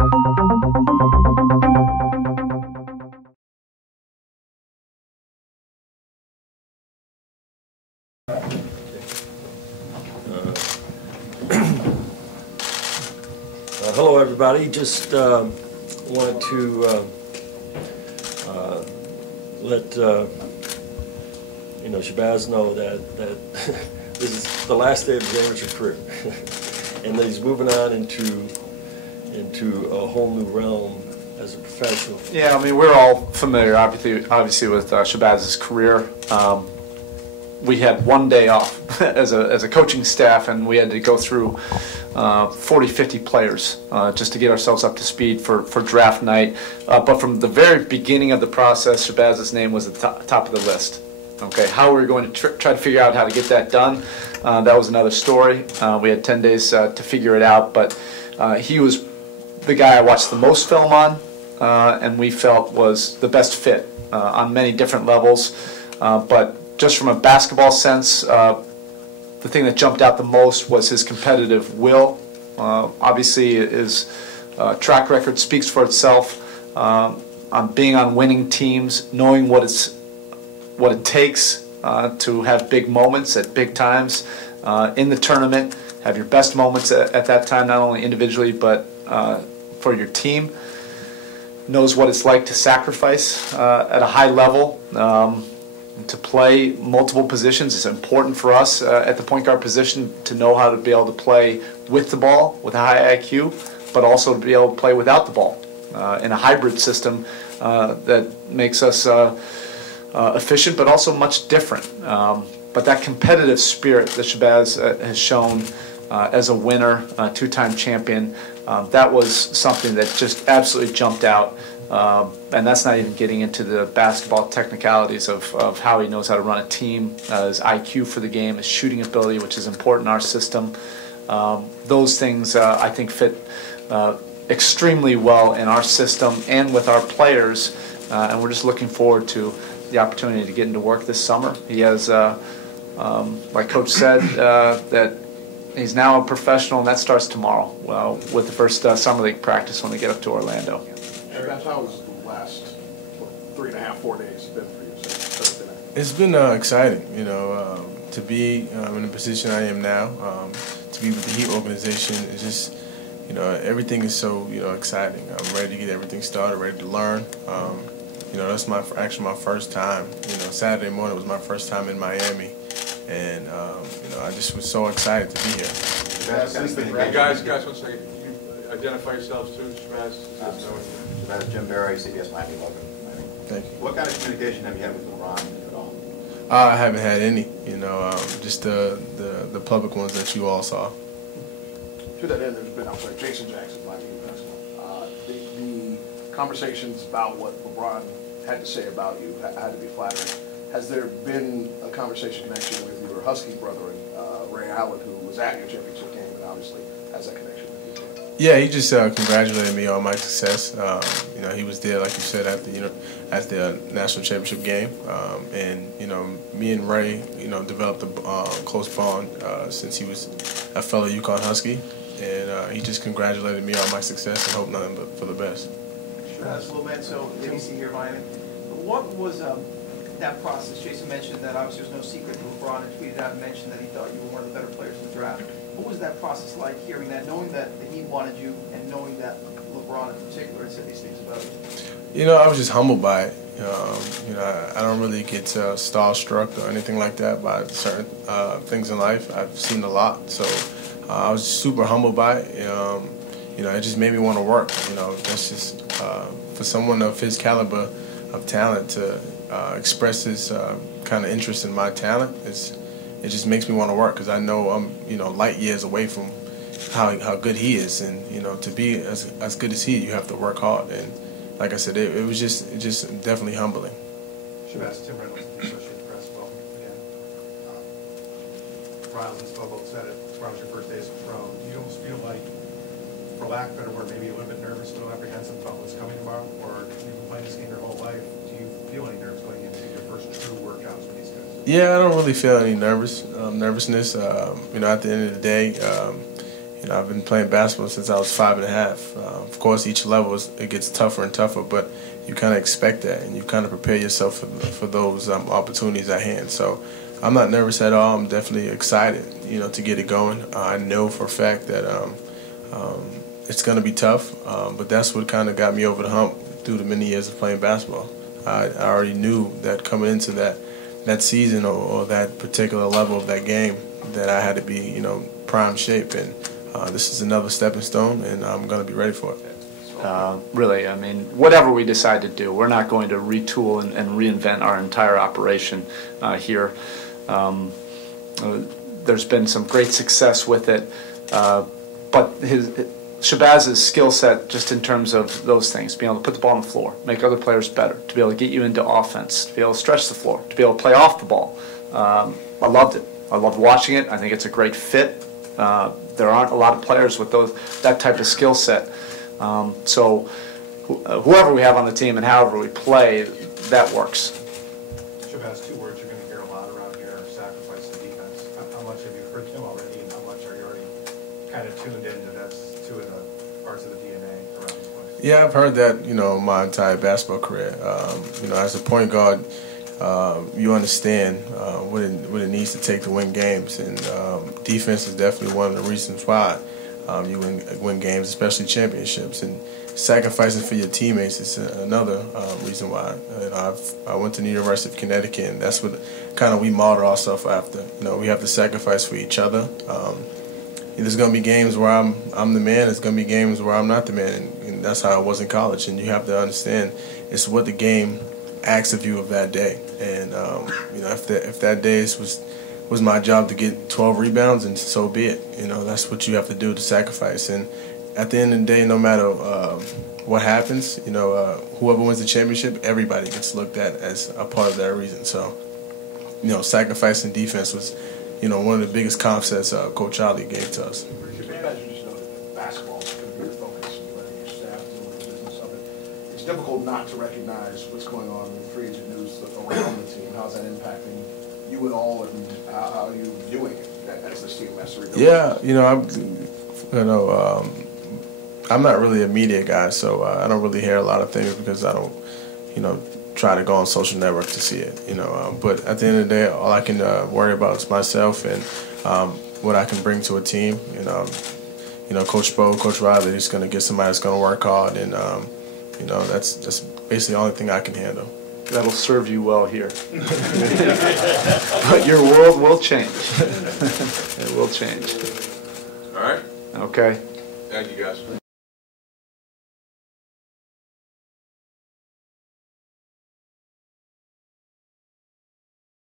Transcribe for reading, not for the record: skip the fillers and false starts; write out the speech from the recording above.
Hello, everybody. Just wanted to let Shabazz know that this is the last day of his amateur career, and that he's moving on into a whole new realm as a professional. Yeah, I mean, we're all familiar, obviously with Shabazz's career. We had one day off as a coaching staff, and we had to go through 40, 50 players just to get ourselves up to speed for draft night. But from the very beginning of the process, Shabazz's name was at the top of the list. Okay, how we were going to try to figure out how to get that done, that was another story. We had 10 days to figure it out, but he was the guy I watched the most film on, and we felt was the best fit on many different levels. But just from a basketball sense, the thing that jumped out the most was his competitive will. Obviously, his track record speaks for itself on being on winning teams, knowing what it takes to have big moments at big times in the tournament, have your best moments at that time, not only individually but for your team. Knows what it's like to sacrifice at a high level. To play multiple positions is important for us at the point guard position, to know how to be able to play with the ball with a high IQ, but also to be able to play without the ball in a hybrid system that makes us efficient but also much different. But that competitive spirit that Shabazz has shown as a winner, two-time champion, that was something that just absolutely jumped out. And that's not even getting into the basketball technicalities of how he knows how to run a team, his IQ for the game, his shooting ability, which is important in our system. Those things I think fit extremely well in our system and with our players, and we're just looking forward to the opportunity to get into work this summer. He has, like Coach said, that he's now a professional, and that starts tomorrow with the first Summer League practice when we get up to Orlando. How has the last 3.5, 4 days been for you since Thursday night? It's been exciting, to be in the position I am now, to be with the Heat organization. It's just, everything is so, exciting. I'm ready to get everything started, ready to learn. That's actually my first time. Saturday morning was my first time in Miami, and I just was so excited to be here. Hey guys, 1 second. You identify yourselves too, Shabazz. Shabazz, Jim Barry, CBS Miami Logan. Thank you. What kind of communication have you had with LeBron at all? I haven't had any. Just the public ones that you all saw. To that end, there's been outside Jason Jackson, Miami Basketball. The conversations about what LeBron had to say about you had to be flattering. Has there been a conversation connection with your Husky brother, Ray Allen, who was at your championship game and obviously has that connection with you too? Yeah, he just congratulated me on my success. He was there, like you said, at the national championship game, and me and Ray, developed a close bond since he was a fellow UConn Husky, and he just congratulated me on my success and hoped nothing but for the best. So ABC here, Miami. What was that process? Jason mentioned that obviously there's no secret that LeBron had tweeted out and mentioned that he thought you were one of the better players in the draft. What was that process like, hearing that, knowing that he wanted you, and knowing that LeBron in particular had said these things about you? I was just humbled by it. I don't really get starstruck or anything like that by certain things in life. I've seen a lot, so I was super humbled by it. It just made me want to work. That's just for someone of his caliber of talent to express his kind of interest in my talent. It just makes me want to work, because I know I'm light years away from how good he is, and to be as good as he, you have to work hard. And like I said, it was just definitely humbling. Shabazz, Tim Reynolds, the Associated Press. Welcome again. Riles and Spo said it. Tomorrow's your first day as a pro. Do you almost feel like, for lack of a better word, maybe a little bit nervous, a little apprehensive about what's coming tomorrow? Or you've been playing this game your whole life. Do you feel any nerves going into your first true workouts with these guys? Yeah, I don't really feel any nervousness. At the end of the day, I've been playing basketball since I was 5½. Of course, each level it gets tougher and tougher, but you kind of expect that, and you kind of prepare yourself for those opportunities at hand. So I'm not nervous at all. I'm definitely excited, to get it going. I know for a fact that it's going to be tough, but that's what kind of got me over the hump through the many years of playing basketball. I already knew that coming into that season or that particular level of that game that I had to be, prime shape, and this is another stepping stone, and I'm going to be ready for it. Really, I mean, whatever we decide to do, we're not going to retool and reinvent our entire operation here. There's been some great success with it, but Shabazz's skill set, just in terms of those things, being able to put the ball on the floor, make other players better, to be able to get you into offense, to be able to stretch the floor, to be able to play off the ball. I loved it. I loved watching it. I think it's a great fit. There aren't a lot of players with that type of skill set. So whoever we have on the team and however we play, that works. Shabazz, 2 words you're going to hear a lot around here: sacrifice and defense. How much have you heard them already, and how much are you already kind of tuned into that's 2 of the parts of the DNA around this place? Yeah, I've heard that, my entire basketball career. As a point guard, you understand what it needs to take to win games, and defense is definitely one of the reasons why you win games, especially championships. And sacrificing for your teammates is another reason why. I went to the University of Connecticut, and that's what kind of we model ourselves after. We have to sacrifice for each other. There's going to be games where I'm the man. There's going to be games where I'm not the man, and that's how I was in college. And you have to understand it's what the game asks of you of that day. And if that day was my job to get 12 rebounds, and so be it. That's what you have to do to sacrifice. And at the end of the day, no matter what happens, whoever wins the championship, everybody gets looked at as a part of that reason. So, sacrificing defense was, one of the biggest concepts Coach Ali gave to us. You just know that basketball is going to be your focus, and letting your staff deal with the business of it. It's difficult not to recognize what's going on in free agent news around the team. How's that impacting you at all, and how are you viewing it as this team has to rebuild? Yeah, I'm not really a media guy, so I don't really hear a lot of things because I don't, try to go on social network to see it. But at the end of the day, all I can worry about is myself and what I can bring to a team. Coach Bo, Coach Riley, he's going to get somebody that's going to work hard, and that's basically the only thing I can handle. That'll serve you well here. But your world will change. It will change. All right. Okay. Thank you, guys.